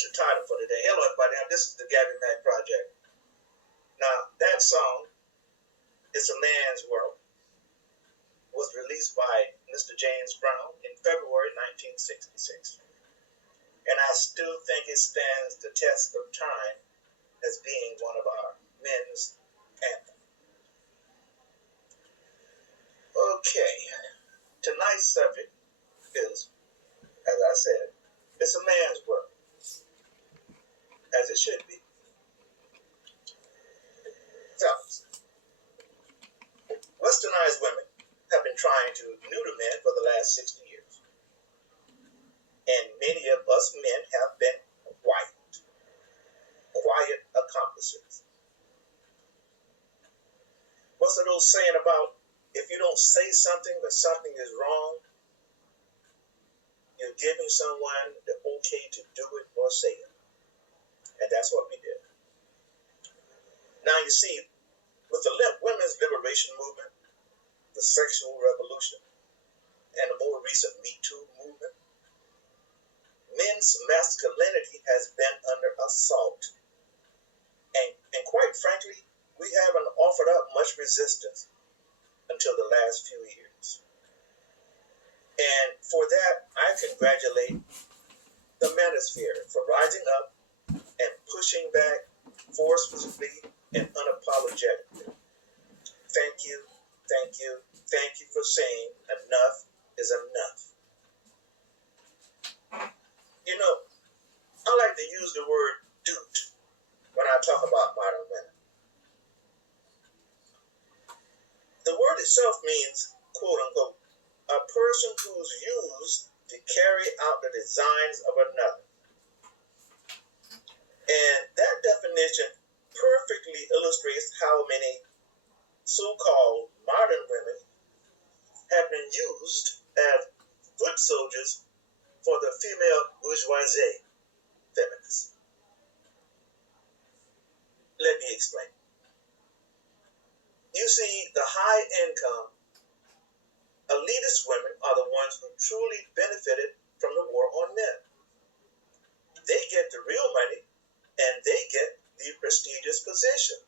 that's your title for today. Hello, everybody. This is the Gabby Mack Project. Now, that song, It's a Man's World, was released by Mr. James Brown in February 1966. And I still think it stands the test of time as being one of our men's anthem. Okay, tonight's subject is, as I said, it's a man's world, as it should be. Fellas, westernized women have been trying to neuter men for the last 60 years. And many of us men have been quiet accomplices. What's the old saying about if you don't say something when something is wrong, you're giving someone the okay to do it or say it. And that's what we did. Now you see, with the women's liberation movement, the sexual revolution, and the more recent Me Too movement, men's masculinity has been under assault. And quite frankly, we haven't offered up much resistance until the last few years. And for that, I congratulate the manosphere for rising up and pushing back forcefully and unapologetically. Thank you for saying enough is enough. You know, I like to use the word dude when I talk about modern women. The word itself means, quote unquote, a person who's used to carry out the designs of another. And that definition perfectly illustrates how many so-called modern women have been used as foot soldiers for the female bourgeoisie feminists. Let me explain. You see, the high-income, elitist women are the ones who truly benefited from the war on men. They get the real money, and they get the prestigious position,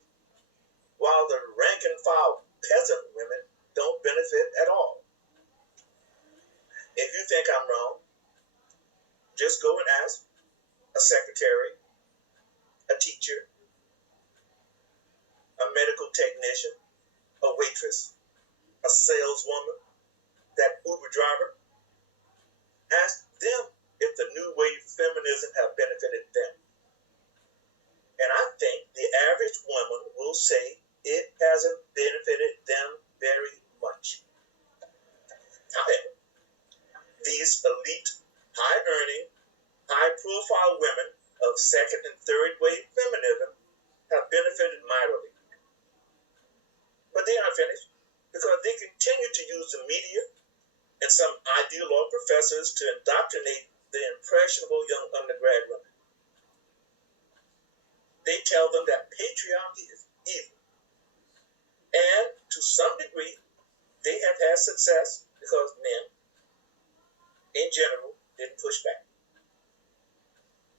while the rank-and-file peasant women don't benefit at all. If you think I'm wrong, just go and ask a secretary, a teacher, a medical technician, a waitress, a saleswoman, that Uber driver. Ask them if the new wave feminism have benefited them. And I think the average woman will say it hasn't benefited them very much. However, these elite, high-earning, high-profile women of second and third wave feminism have benefited mightily. But they aren't finished, because they continue to use the media and some ideologue professors to indoctrinate the impressionable young undergrad women. They tell them that patriarchy is evil. And to some degree, they have had success because men, in general, didn't push back.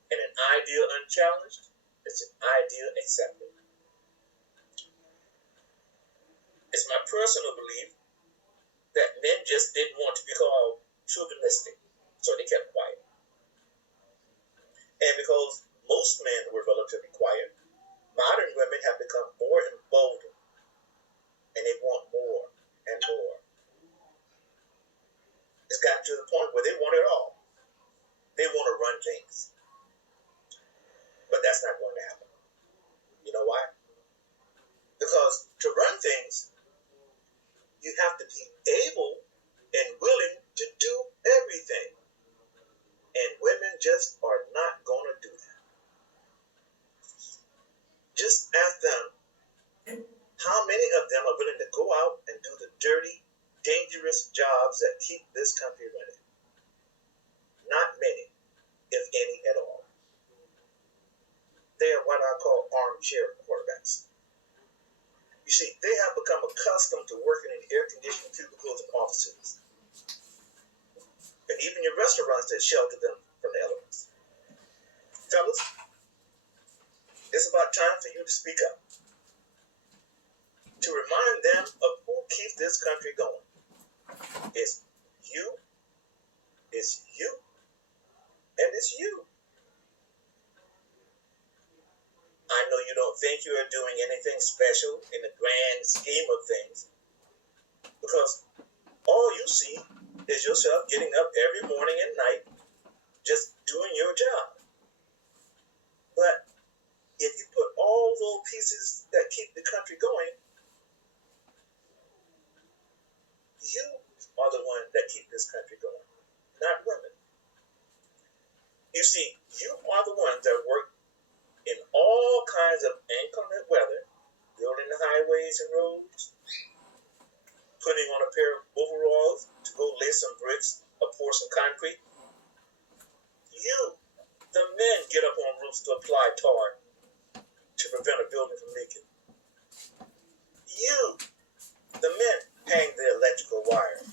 And an ideal unchallenged is an ideal accepted. It's my personal belief that men just didn't want to be called chauvinistic, so they kept quiet. And because most men were relatively quiet, modern women have become more emboldened, and they want more and more. It's gotten to the point where they want it all. They want to run things. But that's not going to happen. You know why? Because to run things, you have to be able and willing to do everything. And women just are not going to do that. Just ask them, how many of them are willing to go out and do the dirty, dangerous jobs that keep this country running? Not many, if any at all. They are what I call armchair quarterbacks. You see, they have become accustomed to working in air-conditioned cubicles and offices. And even your restaurants that shelter them from the elements. Fellas, it's about time for you to speak up, to remind them of who keeps this country going. It's you, it's you, and it's you. I know you don't think you are doing anything special in the grand scheme of things, because all you see is yourself getting up every morning and night just doing your job. But if you put all those pieces that keep the country going, you are the one that keep this country going, not women. You see, you are the ones that work in all kinds of inclement weather, building the highways and roads, putting on a pair of overalls to go lay some bricks or pour some concrete. You, the men, get up on roofs to apply tar to prevent a building from leaking. You, the men, hang the electrical wire,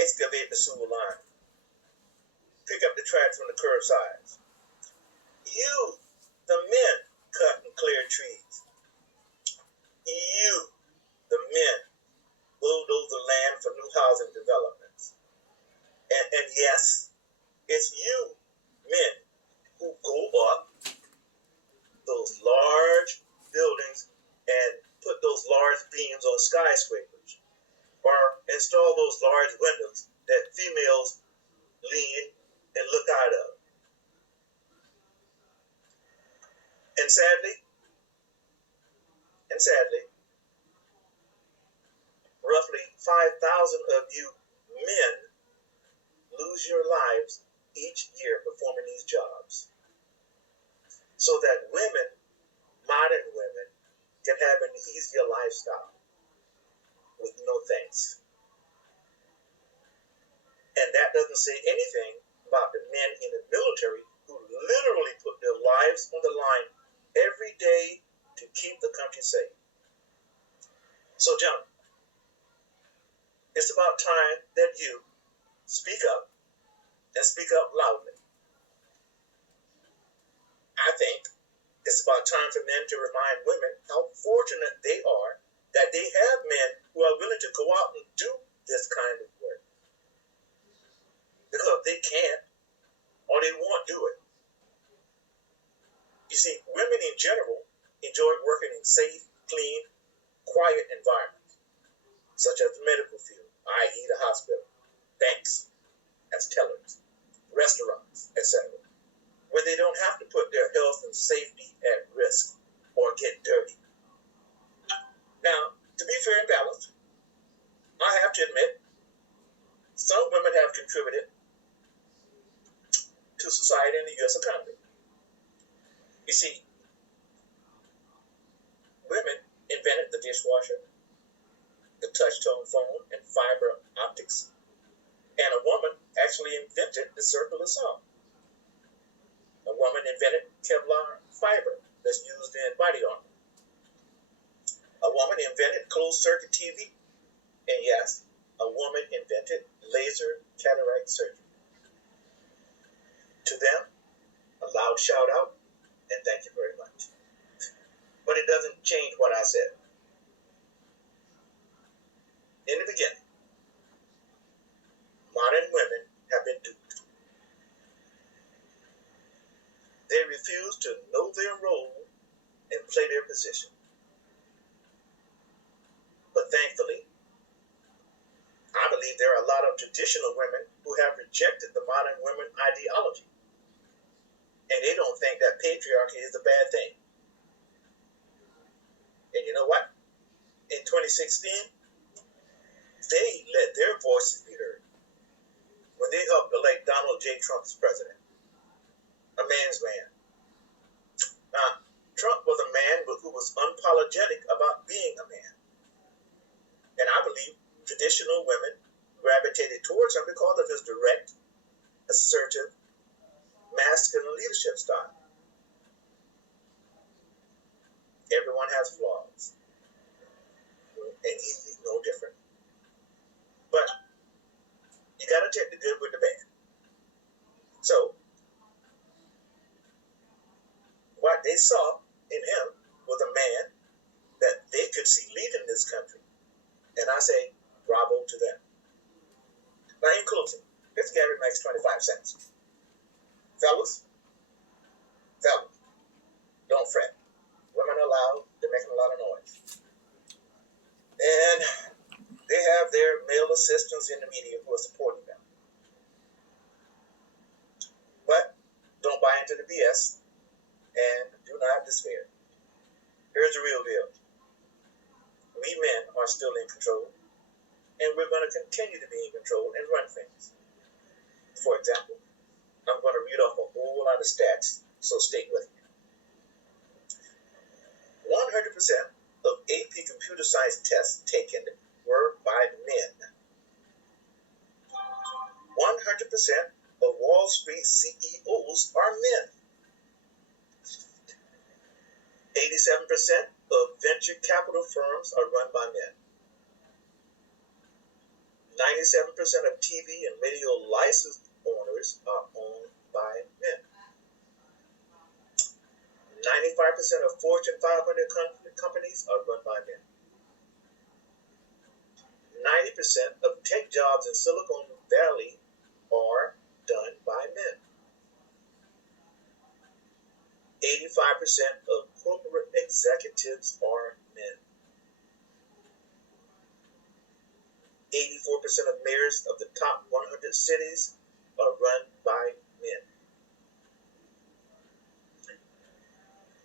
excavate the sewer line, pick up the trash from the curbsides. You, the men, cut and clear trees. You, the men, bulldoze the land for new housing developments. And yes, it's you, men, who go up those large buildings and put those large beams on skyscrapers, or install those large windows that females lean and look out of. And sadly, roughly 5,000 of you men lose your lives each year performing these jobs, so that women, modern women, can have an easier lifestyle with no thanks. And that doesn't say anything about the men in the military who literally put their lives on the line every day to keep the country safe. So, John, it's about time that you speak up and speak up loudly. I think it's about time for men to remind women how fortunate they are that they have men who are willing to go out and do this kind of work. Because they can't or they won't do it. You see, women in general enjoy working in safe, clean, quiet environments, such as the medical field, i.e. the hospital, banks, as tellers, restaurants, etc., where they don't have to put their health and safety at risk or get dirty. Now, to be fair and balanced, I have to admit, some women have contributed to society and the U.S. economy. You see, women invented the dishwasher, the touch-tone phone, and fiber optics. And a woman actually invented the circular saw. A woman invented Kevlar fiber that's used in body armor. A woman invented closed-circuit TV. And yes, a woman invented laser cataract surgery. To them, a loud shout-out and thank you very much. But it doesn't change what I said. In the beginning, modern women have been duped. They refuse to know their role and play their position. But thankfully, I believe there are a lot of traditional women who have rejected the modern women ideology. And they don't think that patriarchy is a bad thing. And you know what? In 2016, they let their voices be heard when they helped elect Donald J. Trump as president. A man's man. Now, Trump was a man who was unapologetic about being a man. And I believe traditional women gravitated towards him because of his direct, assertive, masculine leadership style. Everyone has flaws, and he's no different. But you got to take the good with the bad. So, they saw in him was a man that they could see leading this country. And I say, bravo to them. Now, in closing, here's Gabby Mack's 25 cents. Fellas, don't fret. Women are loud. They're making a lot of noise. And they have their male assistants in the media who are supporting them. But don't buy into the BS and do not despair. Here's the real deal. We men are still in control, and we're going to continue to be in control and run things. For example, I'm going to read off a whole lot of stats, so stay with me. 100% of AP computer science tests taken were by men. 100% of Wall Street CEOs are men. 87% of venture capital firms are run by men. 97% of TV and radio license owners are owned by men. 95% of Fortune 500 companies are run by men. 90% of tech jobs in Silicon Valley are done by men. 85% of corporate executives are men. 84% of mayors of the top 100 cities are run by men.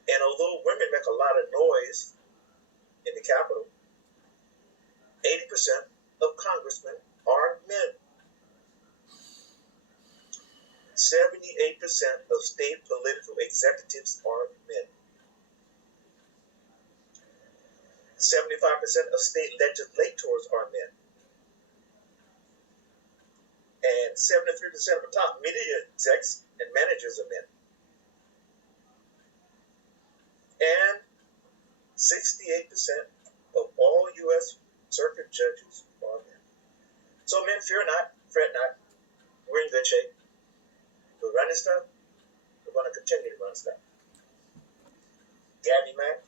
And although women make a lot of noise in the Capitol, 80% of congressmen are men. 78% of state political executives are men. 75% of state legislators are men. And 73% of the top media execs and managers are men. And 68% of all U.S. circuit judges are men. So men, fear not, fret not. We're in good shape. We're running stuff. We're going to continue to run stuff. Gabby Mack.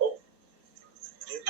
Oh, you.